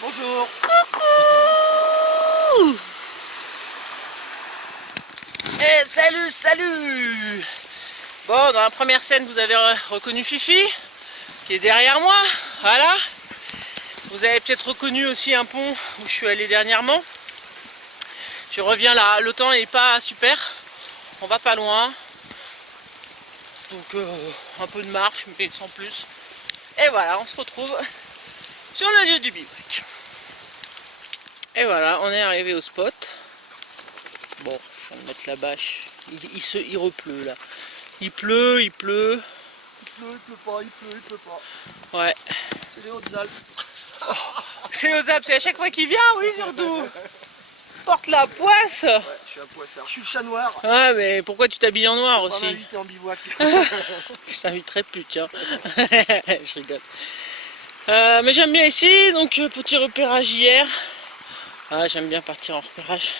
Bonjour. Coucou. Eh, salut, salut. Bon, dans la première scène, vous avez reconnu Fifi, qui est derrière moi, voilà. Vous avez peut-être reconnu aussi un pont où je suis allé dernièrement. Je reviens là, le temps n'est pas super, on va pas loin. Donc un peu de marche, mais sans plus. Et voilà, on se retrouve sur le lieu du bivouac. Et voilà, on est arrivé au spot. Bon, je vais mettre la bâche. Il repleut là. Il pleut. Il pleut pas, il pleut pas. Ouais. C'est les Hautes-Alpes. Oh, c'est aux Alpes, c'est à chaque fois qu'il vient, oui, surtout. Porte la poisse. Ouais, je suis un poissard. Je suis le chat noir. Ouais, mais pourquoi tu t'habilles en noir Pas aussi? m'inviter en bivouac. Je t'inviterai plus, tiens. Je rigole. Mais j'aime bien ici, donc petit repérage hier. Ah, j'aime bien partir en repérage.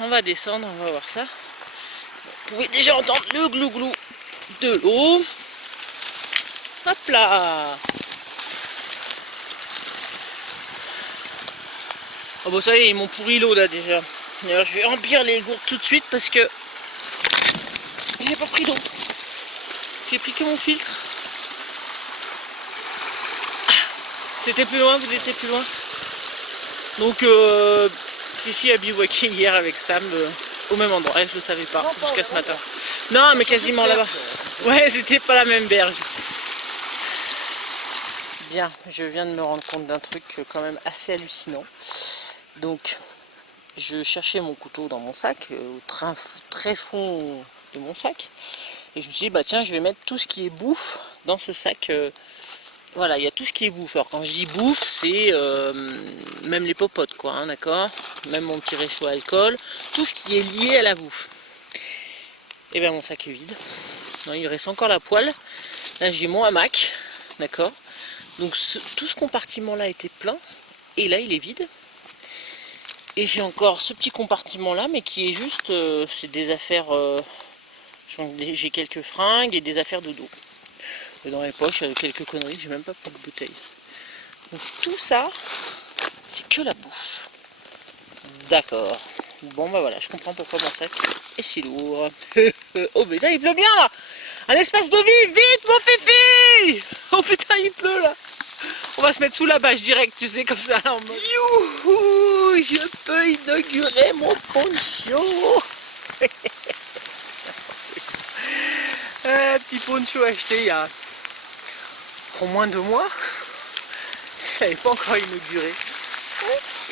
On va descendre, on va voir ça. Vous pouvez déjà entendre le glou-glou de l'eau. Hop là. Oh bon, ça y est, ils m'ont pourri l'eau là déjà. D'ailleurs, je vais remplir les gourdes tout de suite parce que j'ai pas pris d'eau. J'ai pris que mon filtre. C'était plus loin, vous étiez plus loin. Donc, Fifi a bivouaqué hier avec Sam au même endroit. Elle, je le savais pas jusqu'à ce matin. Non, mais quasiment là-bas. Ouais, c'était pas la même berge. Bien, je viens de me rendre compte d'un truc quand même assez hallucinant. Donc, je cherchais mon couteau dans mon sac, au très fond de mon sac. Et je me suis dit, bah tiens, je vais mettre tout ce qui est bouffe dans ce sac. Voilà, il y a tout ce qui est bouffe. Alors quand je dis bouffe, c'est même les popotes, quoi, hein, d'accord? Même mon petit réchaud à alcool. Tout ce qui est lié à la bouffe. Et bien mon sac est vide. Non, il reste encore la poêle. Là, j'ai mon hamac, d'accord? Donc tout ce compartiment-là était plein. Et là, il est vide. Et j'ai encore ce petit compartiment-là, mais qui est juste, c'est des affaires, j'ai quelques fringues et des affaires de dos. Et dans les poches, quelques conneries, j'ai même pas pris de bouteille. Donc tout ça, c'est que la bouffe. D'accord. Bon bah voilà, je comprends pourquoi mon sac est si lourd. Oh putain, il pleut bien là. Un espace de vie, vite mon Fifi. Oh putain, il pleut là. On va se mettre sous la bâche direct, tu sais, comme ça, là, en mode youhou, je peux inaugurer mon poncho. Petit poncho acheté il y a au moins 2 mois. Je l'avais pas encore inauguré.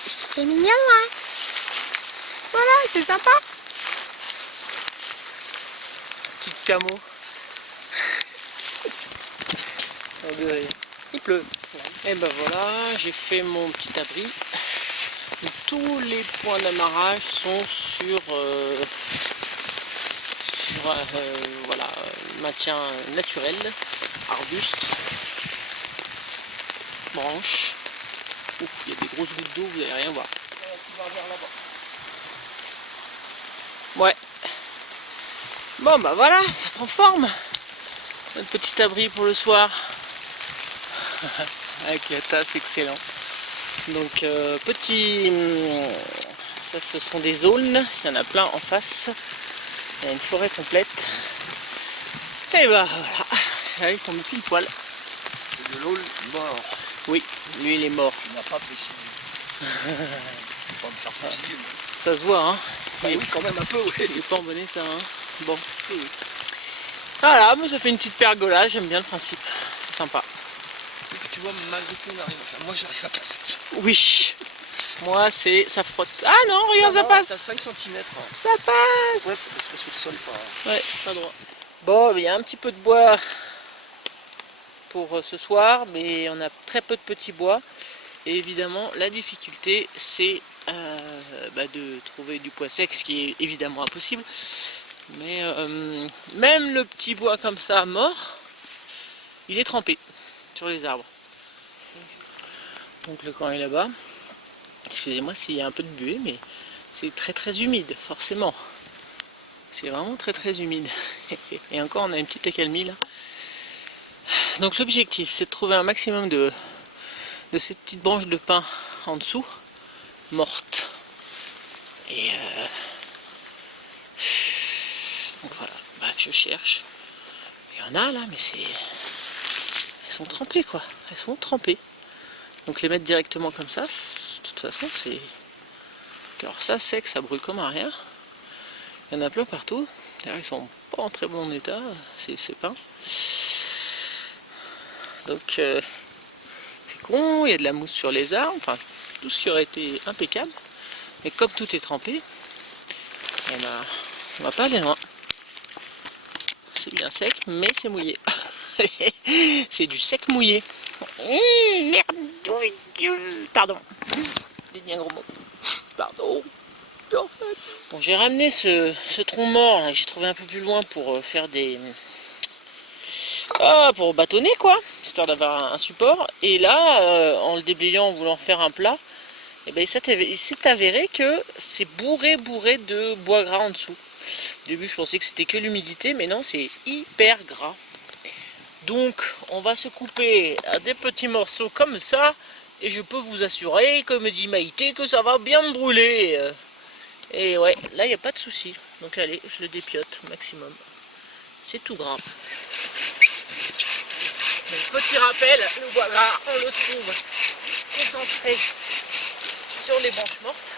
C'est mignon, hein. Voilà, c'est sympa. Petite camo. Il pleut. Et ben voilà, j'ai fait mon petit abri. Tous les points d'amarrage sont sur, voilà, maintien naturel, arbuste, branche. Ouf, il y a des grosses gouttes d'eau, vous n'allez rien voir. Ouais. Bon bah voilà, ça prend forme. Notre petit abri pour le soir. Avec la tasse, excellent. Donc petit, ça ce sont des zones, il y en a plein en face. Il y a une forêt complète. Et bah voilà, il tombe pile poil. C'est de l'eau mort. Oui, lui il est mort. Il n'a pas précisé. Pas me faire fusiller. Ça se voit, hein. Bah oui, quand même un peu, oui. Il est pas en bon état, hein. Bon. Voilà, mais ça fait une petite pergola, j'aime bien le principe. C'est sympa. Tu vois, malgré tout, on arrive à faire. Moi, j'arrive à passer dessus. Oui. Moi, ça frotte. Ah non, regarde, ça passe. T'as 5 cm. Ça passe. Ouais, parce que sur le sol, pas. Ouais, pas droit. Bon, il y a un petit peu de bois pour ce soir, mais on a très peu de petits bois. Et évidemment, la difficulté, c'est de trouver du bois sec, ce qui est évidemment impossible. Mais même le petit bois comme ça, mort, il est trempé sur les arbres. Donc le camp est là-bas. Excusez-moi s'il y a un peu de buée, mais c'est très très humide, forcément. C'est vraiment très très humide. Et encore, on a une petite accalmie là. Donc l'objectif, c'est de trouver un maximum de de ces petites branches de pin en dessous, mortes. Et donc voilà, bah, je cherche. Il y en a là, mais c'est... Elles sont trempées quoi, elles sont trempées. Donc les mettre directement comme ça, de toute façon c'est... Alors ça sec, ça brûle comme un rien. Il y en a plein partout. D'ailleurs ils sont pas en très bon état, ces pins. Donc c'est con, il y a de la mousse sur les arbres, enfin tout ce qui aurait été impeccable. Mais comme tout est trempé, eh ben, on va pas aller loin. C'est bien sec, mais c'est mouillé. C'est du sec mouillé. Merde, pardon. J'ai dit un gros mot. Pardon. Bon, j'ai ramené ce tronc mort là, que j'ai trouvé un peu plus loin pour faire des... Ah, pour bâtonner quoi, histoire d'avoir un support. Et là, en le déblayant, en voulant faire un plat, et ben, il s'est avéré que c'est bourré de bois gras en dessous. Au début, je pensais que c'était que l'humidité, mais non, c'est hyper gras. Donc, on va se couper à des petits morceaux comme ça, et je peux vous assurer, comme dit Maïté, que ça va bien me brûler. Et ouais, là, il n'y a pas de souci. Donc, allez, je le dépiote au maximum. C'est tout gras. Donc, petit rappel, le bois gras, on le trouve concentré sur les branches mortes.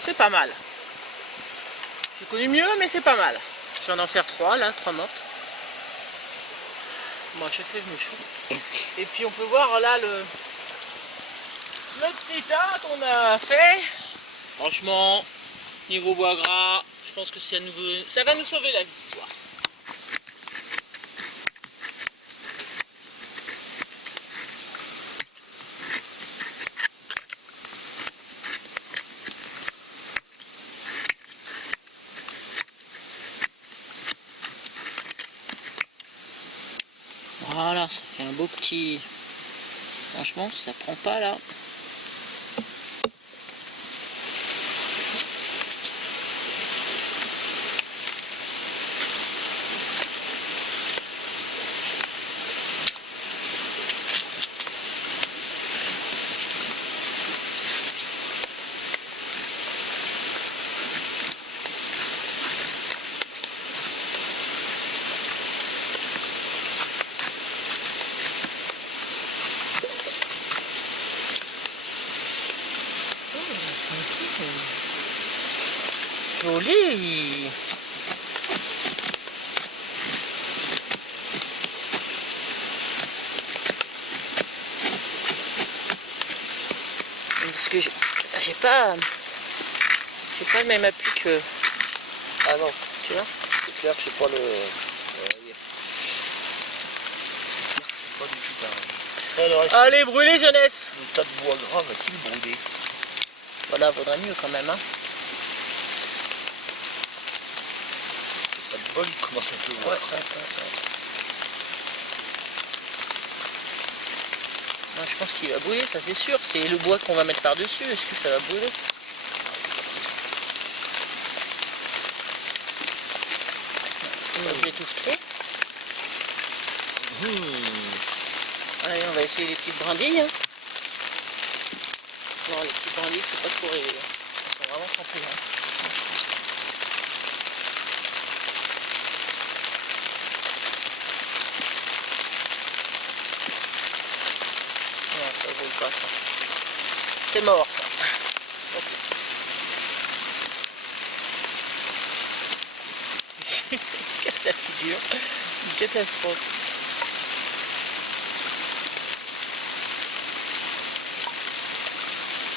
C'est pas mal. J'ai connu mieux, mais c'est pas mal. Je viens d'en faire 3 là, 3 mortes. Bon, à chaque fois je me choue. Et puis on peut voir là le petit tas qu'on a fait. Franchement, niveau bois gras, je pense que ça va nous sauver la vie ce soir. Voilà, ça fait un beau petit... Franchement, ça prend pas là. Joli. Parce que j'ai pas le même appui que... Ah non, tu vois, c'est clair que c'est pas le... c'est pas du tout pareil. Alors, allez, brûlez jeunesse. le tas de bois gras va-t-il brûler? Voilà, vaudrait mieux quand même, hein. Pas de bol, il commence un peu voir. Ouais. Non, je pense qu'il va brûler, ça c'est sûr. C'est le bois qu'on va mettre par-dessus. Est-ce que ça va brûler? Je les touche trop. Allez, on va essayer les petites brindilles. Hein. Non, les petites brindilles, il faut pas trop rêver. Elles sont vraiment trempées. Hein. Non, ça ne brûle pas ça. C'est mort. Okay. Il se casse la figure. Une catastrophe.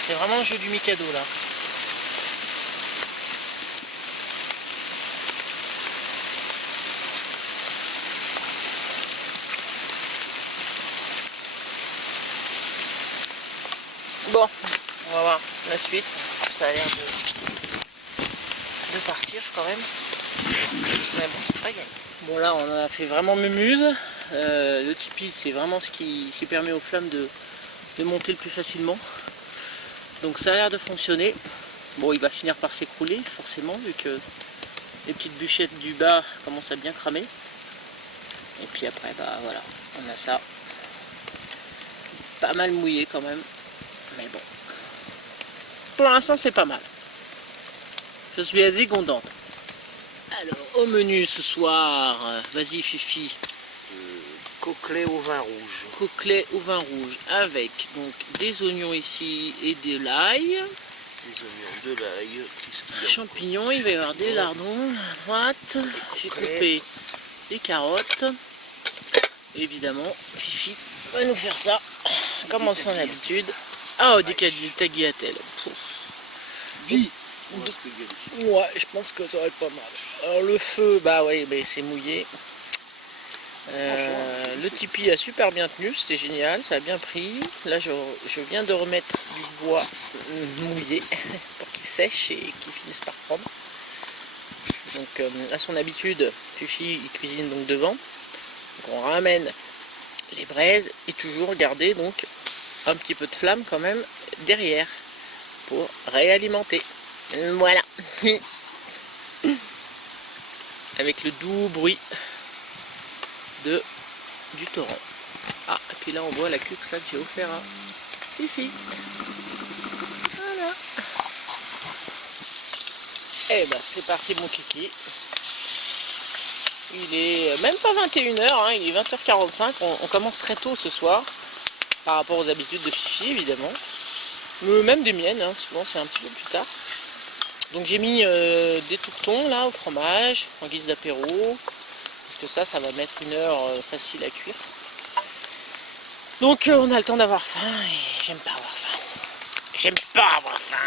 C'est vraiment le jeu du Mikado là. Bon, on va voir la suite. Ça a l'air de partir quand même. Mais bon, c'est pas gagné. Bon là, on a fait vraiment mémuse. Le tipi, c'est vraiment ce qui permet aux flammes de monter le plus facilement. Donc ça a l'air de fonctionner. Bon, il va finir par s'écrouler forcément, vu que les petites bûchettes du bas commencent à bien cramer. Et puis après, bah voilà, on a ça. pas mal mouillé quand même. Mais bon. Pour l'instant, c'est pas mal. Je suis assez contente. Alors, au menu ce soir, vas-y Fifi. Coquelet au vin rouge. Coquelet au vin rouge avec donc des oignons ici et de l'ail. Des oignons, de l'ail. Champignons, il va y avoir des lardons à droite. J'ai coupé des carottes. Évidemment, Fifi va nous faire ça, comme en son habitude. Ah, des tagliatelles. Oui. Ouais, je pense que ça va être pas mal. Alors le feu, bah ouais, bah, c'est mouillé. Le tipi a super bien tenu, c'était génial, ça a bien pris. Là, je viens de remettre du bois mouillé pour qu'il sèche et qu'il finisse par prendre. Donc, à son habitude, Fifi il cuisine donc devant. Donc, on ramène les braises et toujours garder donc un petit peu de flamme quand même derrière pour réalimenter. Voilà. Avec le doux bruit du torrent. Ah, et puis là on voit la cuxe que j'ai offert à Fifi. Voilà. Et ben c'est parti mon kiki. Il est même pas 21h, hein, il est 20h45. On commence très tôt ce soir par rapport aux habitudes de Fifi évidemment. Même des miennes, hein, souvent c'est un petit peu plus tard. Donc j'ai mis des tourtons là au fromage en guise d'apéro. Parce que ça va mettre 1 heure facile à cuire. Donc on a le temps d'avoir faim et j'aime pas avoir faim. J'aime pas avoir faim.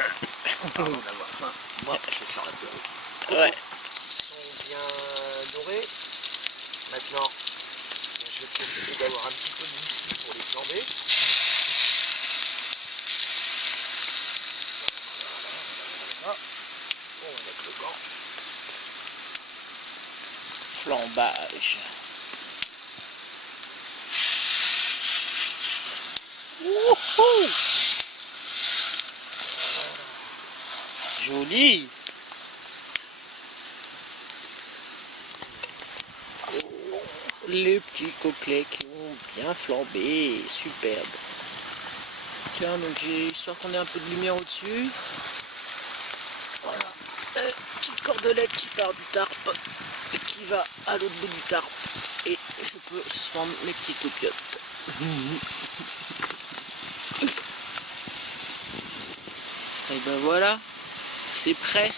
D'avoir faim. Moi, je vais faire l'apéro. Ouais. Ils sont bien dorés. Maintenant, je vais profiter d'avoir un petit peu de whisky pour les flamber. Voilà. On va mettre le gant. Flambage. Wouhou! Joli. Les petits coquelets qui ont bien flambé, superbe. Tiens, donc j'ai histoire qu'on ait un peu de lumière au-dessus. Voilà, petite cordelette qui part du tarpe et qui va à l'autre bout du tarpe. Et je peux suspendre mes petites toupiottes. Et ben voilà, c'est prêt.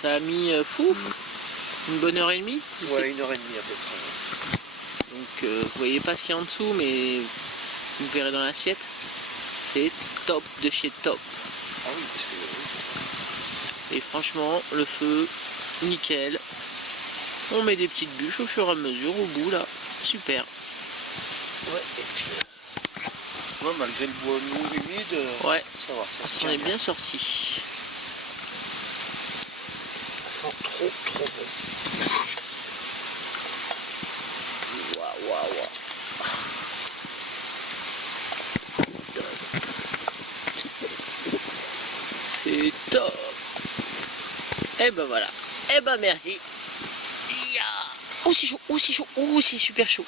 Ça a mis une bonne heure et demie. Ouais, 1h30 à peu près. Donc vous voyez pas ce qu'il y a en dessous, mais vous verrez dans l'assiette. C'est top de chez top. Ah oui, parce que Et franchement, le feu, nickel. On met des petites bûches au fur et à mesure au bout là. Super. ouais, et puis ouais, malgré le bois lourd humide, Ouais, ça va, ça se on tient est bien sorti. Ça sent trop bon. Waouh, waouh, waouh. C'est top. Et ben voilà. Et ben merci. Ya. Oh c'est chaud, oh c'est chaud, oh c'est super chaud.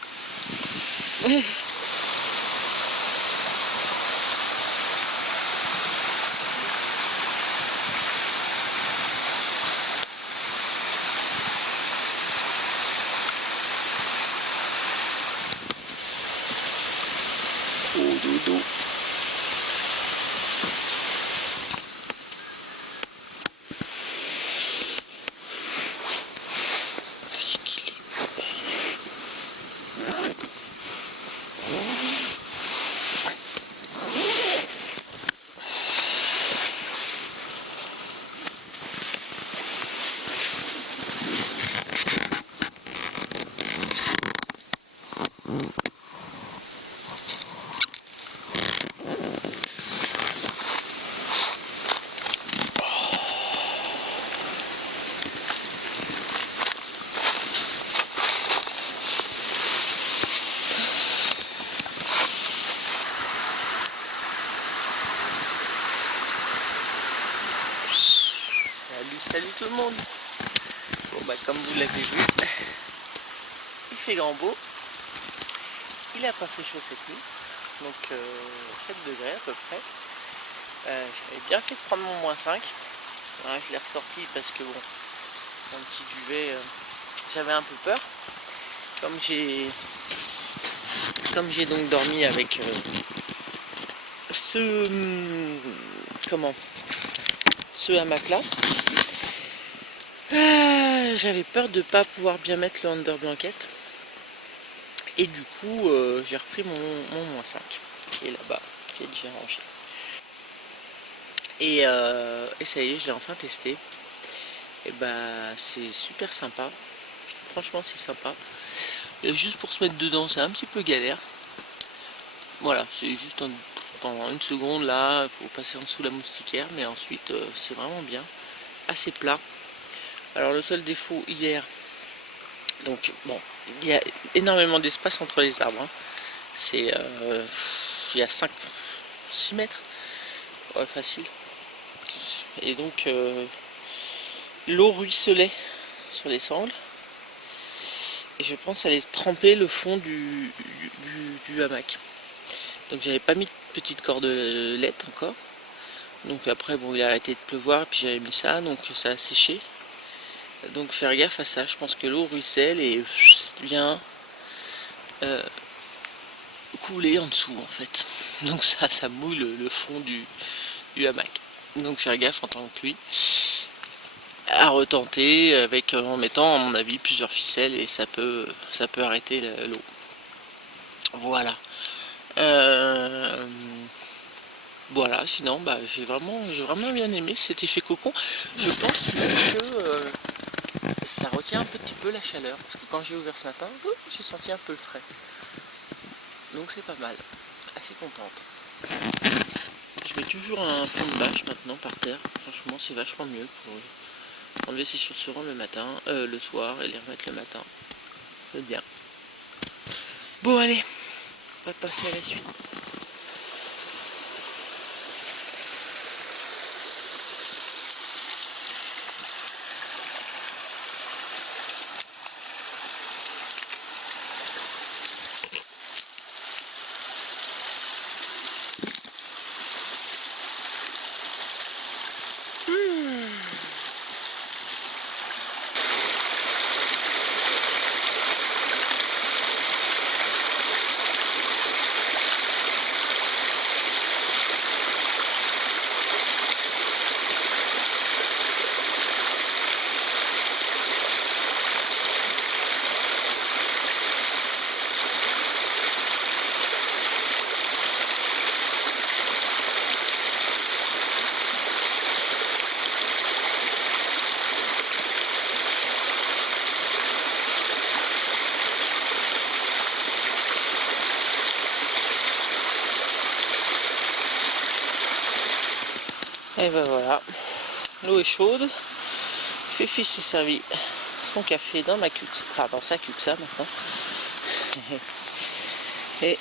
Oh dodo. Salut tout le monde. Bon bah comme vous l'avez vu, il fait grand beau. Il n'a pas fait chaud cette nuit. donc 7 degrés à peu près. J'avais bien fait de prendre mon -5. Ouais, je l'ai ressorti parce que bon, mon petit duvet, j'avais un peu peur. Comme j'ai donc dormi avec ce hamac là, j'avais peur de ne pas pouvoir bien mettre le under blanket. Et du coup, j'ai repris mon -5 qui est là-bas, qui est déjà rangé. Et ça y est, je l'ai enfin testé. Et bah, c'est super sympa. Franchement, c'est sympa. Et juste pour se mettre dedans, c'est un petit peu galère. Voilà, c'est juste pendant une seconde là, il faut passer en dessous la moustiquaire, mais ensuite c'est vraiment bien, assez plat. Alors le seul défaut hier, donc bon, il y a énormément d'espace entre les arbres, hein. C'est il y a 6 mètres, ouais, facile. Et donc l'eau ruisselait sur les sangles. Et je pense aller tremper le fond du hamac. Donc j'avais pas mis de petite cordelette encore. Donc après bon, il a arrêté de pleuvoir et puis j'avais mis ça, donc ça a séché. Donc faire gaffe à ça, je pense que l'eau ruisselle et vient couler en dessous en fait. Donc ça mouille le fond du hamac. Donc faire gaffe en tant que pluie. À retenter avec en mettant à mon avis plusieurs ficelles et ça peut arrêter l'eau. Voilà. Voilà, sinon bah, j'ai vraiment bien aimé cet effet cocon. Je pense que ça retient un petit peu la chaleur parce que quand j'ai ouvert ce matin, j'ai senti un peu le frais. Donc c'est pas mal, assez contente. Je mets toujours un fond de bâche maintenant par terre. Franchement c'est vachement mieux pour enlever ses chaussures le matin, le soir et les remettre le matin. C'est bien. Bon allez, on va passer à la suite. Et ben voilà, l'eau est chaude. Fifi s'est servi son café dans ma cuxa, enfin dans sa cuxa maintenant. Et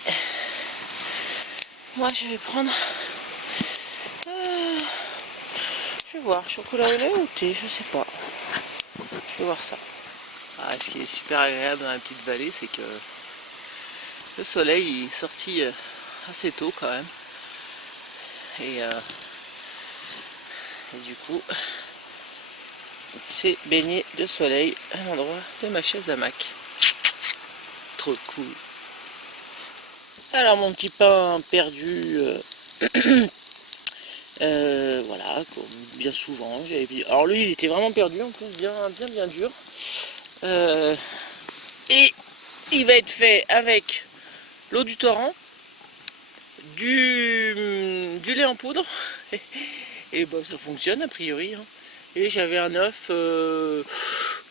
moi je vais prendre, je vais voir, chocolat au lait ou thé, je sais pas. Je vais voir ça. Ah, ce qui est super agréable dans la petite vallée, c'est que le soleil est sorti assez tôt quand même. Et du coup, c'est baigné de soleil à l'endroit de ma chaise hamac. Trop cool. Alors mon petit pain perdu, voilà, comme bien souvent. Alors lui, il était vraiment perdu, en plus bien dur. Et il va être fait avec l'eau du torrent, du lait en poudre. Et bah ça fonctionne a priori, hein. Et j'avais un œuf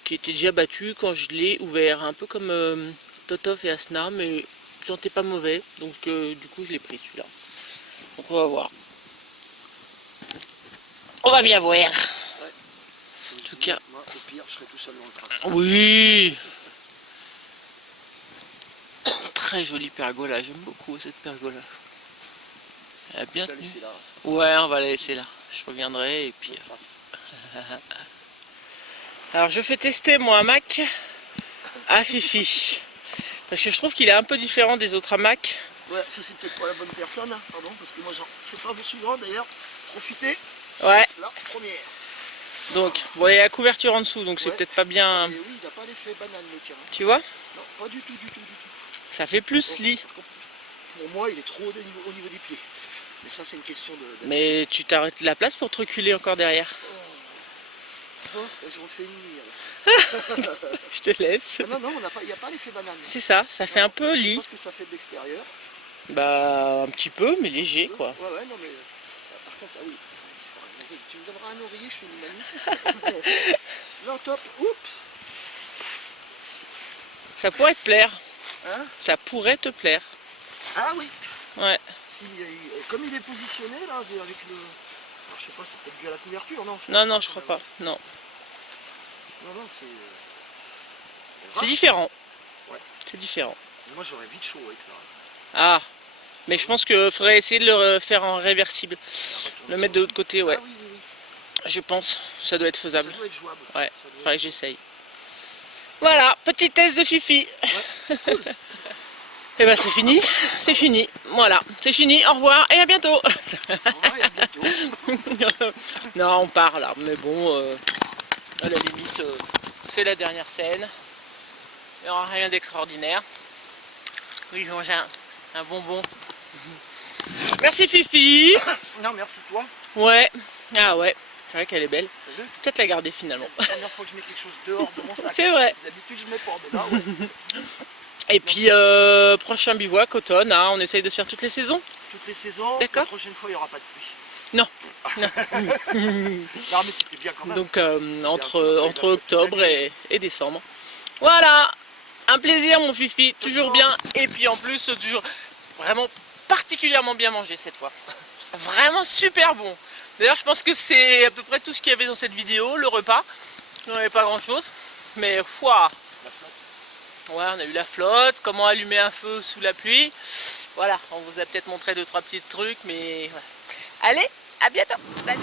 qui était déjà battu quand je l'ai ouvert, un peu comme Totov et Asna, mais je sentais pas mauvais, donc du coup je l'ai pris celui-là. Donc on va voir. On va bien voir. Ouais. En tout cas. Moi, au pire, je serai tout seul dans le train. Oui. Très jolie pergola, j'aime beaucoup cette pergola. Elle a bien tenu. Là. Ouais, on va la laisser là. Je reviendrai et puis. Alors je fais tester mon hamac à Fifi. Parce que je trouve qu'il est un peu différent des autres hamacs. Ouais, ça c'est peut-être pas la bonne personne, hein, pardon, parce que moi j'en fais pas souvent d'ailleurs. Profitez. Ouais. La première. Donc, bon, il y a la couverture en dessous, donc c'est Ouais. peut-être pas bien. Et oui, il n'a pas l'effet banane le tien. Tu vois? Non, pas du tout, du tout, du tout. Ça fait plus lit. Pour moi, il est trop au niveau des pieds. Mais ça, c'est une question de... Mais tu t'arrêtes la place pour te reculer encore derrière. Bon, ben, je refais une nuit alors. Je te laisse. Ah non, il n'y a pas l'effet banane. C'est ça, ça fait un peu Je sais lit. pas ce que ça fait de l'extérieur. Bah, un petit peu, mais léger, quoi. Ouais, non, mais par contre, ah oui, tu me donneras un oreiller, je fais une manip. Non, top, oups. Ça pourrait te plaire. Hein? Ça pourrait te plaire. Ah oui. Ouais. Si, comme il est positionné là, avec le... Alors, je sais pas, c'est peut-être dû à la couverture, non? Non, je crois pas. Non. Non, c'est... C'est différent. Ouais. C'est différent. Moi, j'aurais vite chaud avec ça. Ah. Mais je pense qu'il faudrait essayer de le faire en réversible. Le mettre de l'autre côté, ouais. Ah oui. Je pense. Ça doit être faisable. Ça doit être jouable. Ouais. Faudrait que j'essaye. Voilà. Petit test de Fifi. Ouais, cool. Et ben c'est fini, c'est fini, voilà, c'est fini, au revoir et à bientôt. Au revoir et à bientôt. Non, on part là, mais bon, à la limite, c'est la dernière scène. Il n'y aura rien d'extraordinaire. Oui, je mange un bonbon. Merci Fifi. Non, merci toi. Ouais, ah ouais, c'est vrai qu'elle est belle. T'as vu? Peut-être la garder finalement. C'est la première fois que je mets quelque chose dehors de mon sac. C'est vrai. D'habitude, je mets pas dedans. Ouais. Et puis, prochain bivouac, automne, hein, on essaye de se faire toutes les saisons. Toutes les saisons, D'accord. la prochaine fois, il n'y aura pas de pluie. Non. Non, mais c'était bien quand même. Donc entre octobre et décembre. Voilà, un plaisir mon Fifi, toujours bien. Et puis en plus, toujours vraiment particulièrement bien mangé cette fois. Vraiment super bon. D'ailleurs, je pense que c'est à peu près tout ce qu'il y avait dans cette vidéo, le repas. Il n'y avait pas grand chose, mais ouah. La flotte. Ouais, on a eu la flotte, comment allumer un feu sous la pluie. Voilà, on vous a peut-être montré 2-3 petits trucs, mais voilà. Allez, à bientôt. Salut.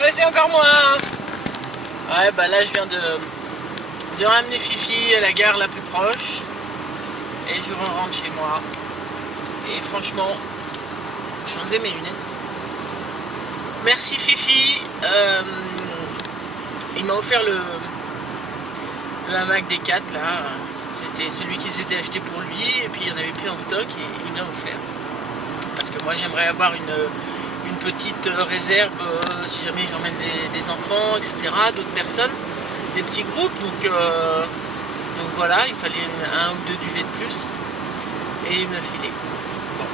Mais c'est encore moins. Ouais, bah là, je viens de ramener Fifi à la gare la plus proche. Et je rentre chez moi. Et franchement, j'ai enlevé mes lunettes. Merci Fifi. Il m'a offert le hamac des 4 là. C'était celui qui s'était acheté pour lui. Et puis il n'y en avait plus en stock et il me l'a offert. Parce que moi j'aimerais avoir une petite réserve si jamais j'emmène des enfants, etc. D'autres personnes, des petits groupes. Donc voilà, il fallait un ou deux duvets de plus. Et il me l'a filé. Bon,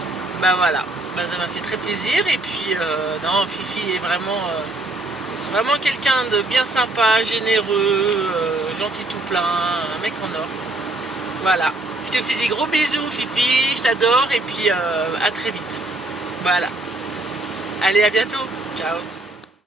bah voilà, bah, ça m'a fait très plaisir. Et puis non, Fifi est vraiment quelqu'un de bien sympa, généreux, gentil tout plein, un mec en or. Voilà, je te fais des gros bisous Fifi, je t'adore et puis à très vite. Voilà, allez à bientôt, ciao.